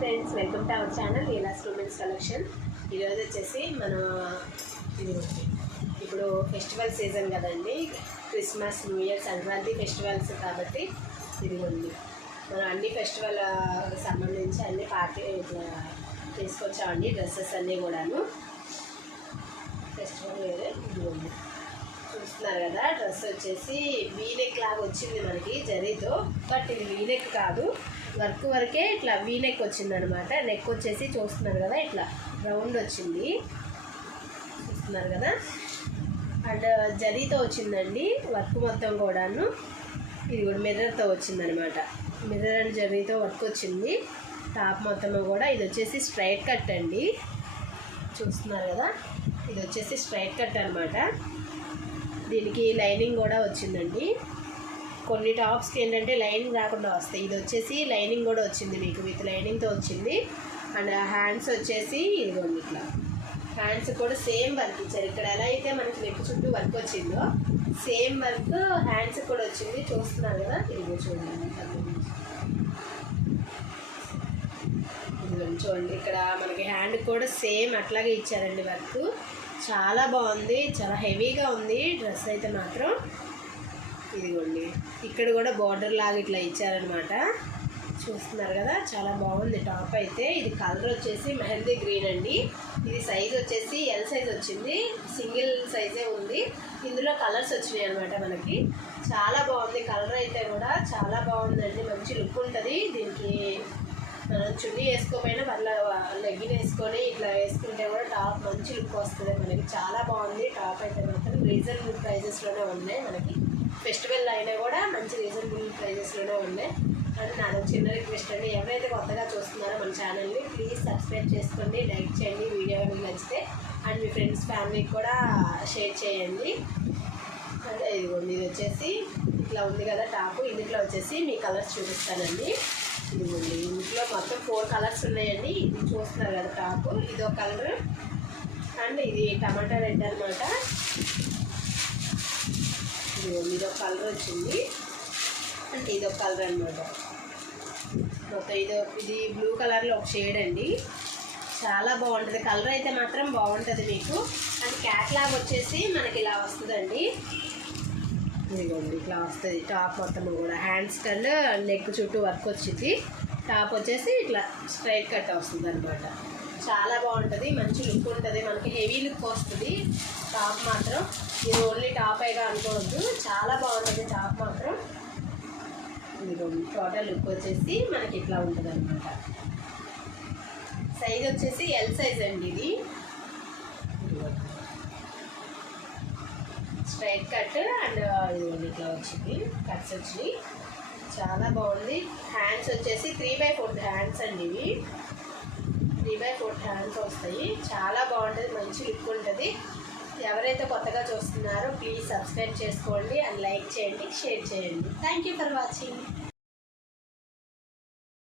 Friends, welcome to our channel Leela's women's collection. ఈరోజు వచ్చేసి మనం ఇప్పుడు ఫెస్టివల్ సీజన్ కదండి, Christmas, new year, Sankranti festivals కాబట్టి ఇదిగోండి మనం అన్ని ఫెస్టివల్ సంబంధించి అన్ని పార్టీ ఇట్లా తీసుకొచ్చామండి. డ్రెస్సెస్ అన్నీ కూడాను ఫెస్టివల్ వేరే. ఇదిగోండి చూస్తున్నారు కదా, డ్రెస్ వచ్చేసి వీనెక్ లాగా వచ్చింది మనకి జరీతో, బట్ ఇది వీనెక్ కాదు, వర్క్ వరకే ఇట్లా వీనెక్ వచ్చింది అనమాట. నెక్ వచ్చేసి చూస్తున్నారు కదా ఇట్లా రౌండ్ వచ్చింది, చూస్తున్నారు కదా. అండ్ జరీతో వచ్చిందండి వర్క్ మొత్తం కూడాను. ఇది కూడా మిర్రర్తో వచ్చిందనమాట, మిర్రర్ అండ్ జరీతో వర్క్ వచ్చింది టాప్ మొత్తం కూడా. ఇది వచ్చేసి స్ట్రైట్ కట్ అండి, చూస్తున్నారు కదా. ఇది వచ్చేసి స్ట్రైట్ కట్ అనమాట. దీనికి లైనింగ్ కూడా వచ్చిందండి. కొన్ని టాప్స్కి ఏంటంటే లైనింగ్ రాకుండా వస్తాయి, ఇది వచ్చేసి లైనింగ్ కూడా వచ్చింది మీకు, విత్ లైనింగ్తో వచ్చింది. అండ్ హ్యాండ్స్ వచ్చేసి ఇదిగోండి ఇట్లా హ్యాండ్స్ కూడా సేమ్ వర్క్ ఇచ్చారు. ఇక్కడ ఎలా అయితే మనకి నెక్ చుట్టూ వర్క్ వచ్చిందో సేమ్ వర్క్ హ్యాండ్స్ కూడా వచ్చింది, చూస్తున్నారు కదా. ఇదిగో చూడండి, ఇదిగోండి చూడండి, ఇక్కడ మనకి హ్యాండ్ కూడా సేమ్ అట్లాగే ఇచ్చారండి వర్క్. చాలా బాగుంది, చాలా హెవీగా ఉంది డ్రెస్ అయితే మాత్రం. ఇదిగోండి ఇక్కడ కూడా బార్డర్ లాగా ఇట్లా ఇచ్చారనమాట, చూస్తున్నారు కదా. చాలా బాగుంది టాప్ అయితే. ఇది కలర్ వచ్చేసి మెహందీ గ్రీన్ అండి. ఇది సైజ్ వచ్చేసి ఎల్ సైజ్ వచ్చింది, సింగిల్ సైజే ఉంది. ఇందులో కలర్స్ వచ్చినాయి అనమాట మనకి. చాలా బాగుంది కలర్ అయితే కూడా, చాలా బాగుందండి, మంచి లుక్ ఉంటుంది దీనికి. మనం చున్నీ వేసుకోపోయినా పర్లేదు, లెగ్గిన్ వేసుకొని ఇట్లా వేసుకుంటే కూడా టాప్ మంచి లుక్ వస్తుంది మనకి. చాలా బాగుంది టాప్ అయితే మాత్రం. రీజనబుల్ ప్రైజెస్లోనే ఉన్నాయి మనకి, ఫెస్టివల్ అయినా కూడా మంచి రీజనబుల్ ప్రైజెస్లోనే ఉన్నాయి. అండ్ నాకు చిన్న రిక్వెస్ట్ అండి, ఎవరైతే కొత్తగా చూస్తున్నారో మన ఛానల్ని ప్లీజ్ సబ్స్క్రైబ్ చేసుకోండి, లైక్ చేయండి, వీడియో మీకు నచ్చితే. అండ్ మీ ఫ్రెండ్స్ ఫ్యామిలీకి కూడా షేర్ చేయండి. అంటే ఇదిగోండి, ఇది వచ్చేసి ఇట్లా ఉంది కదా టాప్. ఇందులో వచ్చేసి మీ కలర్స్ చూపిస్తానండి. ఇదిగోండి ఇంట్లో మొత్తం 4 కలర్స్ ఉన్నాయండి. ఇది చూస్తున్నారు కదా టాప్, ఇది ఒక కలర్. అండ్ ఇది టమాటా రెడ్ అనమాట. ఇదిగోండి ఇది ఒక కలర్ వచ్చింది, అంటే ఇది ఒక కలర్ అనమాట. మొత్తం ఇది బ్లూ కలర్లో ఒక షేడ్ అండి. చాలా బాగుంటుంది కలర్ అయితే మాత్రం, బాగుంటుంది మీకు. అండ్ క్యాట్లాగ్ వచ్చేసి మనకి ఇలా వస్తుందండి. ఇదిగోండి ఇట్లా వస్తుంది టాప్ మొత్తం కూడా. హ్యాండ్స్ అండ్ నెక్ చుట్టూ వర్క్ వచ్చింది. టాప్ వచ్చేసి ఇట్లా స్ట్రైట్ కట్ వస్తుంది అనమాట. చాలా బాగుంటుంది, మంచి లుక్ ఉంటుంది మనకి, హెవీ లుక్ వస్తుంది టాప్ మాత్రం. ఇది ఓన్లీ టాప్ అయిగా అనుకోవద్దు, చాలా బాగుంటుంది టాప్ మాత్రం. ఇదిగోండి టోటల్ లుక్ వచ్చేసి మనకి ఇట్లా ఉంటుంది అనమాట. సైజ్ వచ్చేసి ఎల్ సైజ్ అండి. ఇది స్ట్రైట్ కట్ అండ్ ఇట్లా వచ్చింది, కట్స్ వచ్చినాయి. చాలా బాగుంది. హ్యాండ్స్ వచ్చేసి 3/4 హ్యాండ్స్ అండి. ఇవి 3/4 హ్యాండ్స్ వస్తాయి. చాలా బాగుంటుంది, మంచి లుక్ ఉంటుంది. ఎవరైతే కొత్తగా చూస్తున్నారో ప్లీజ్ సబ్స్క్రైబ్ చేసుకోండి అండ్ లైక్ చేయండి, షేర్ చేయండి. Thank you for watching.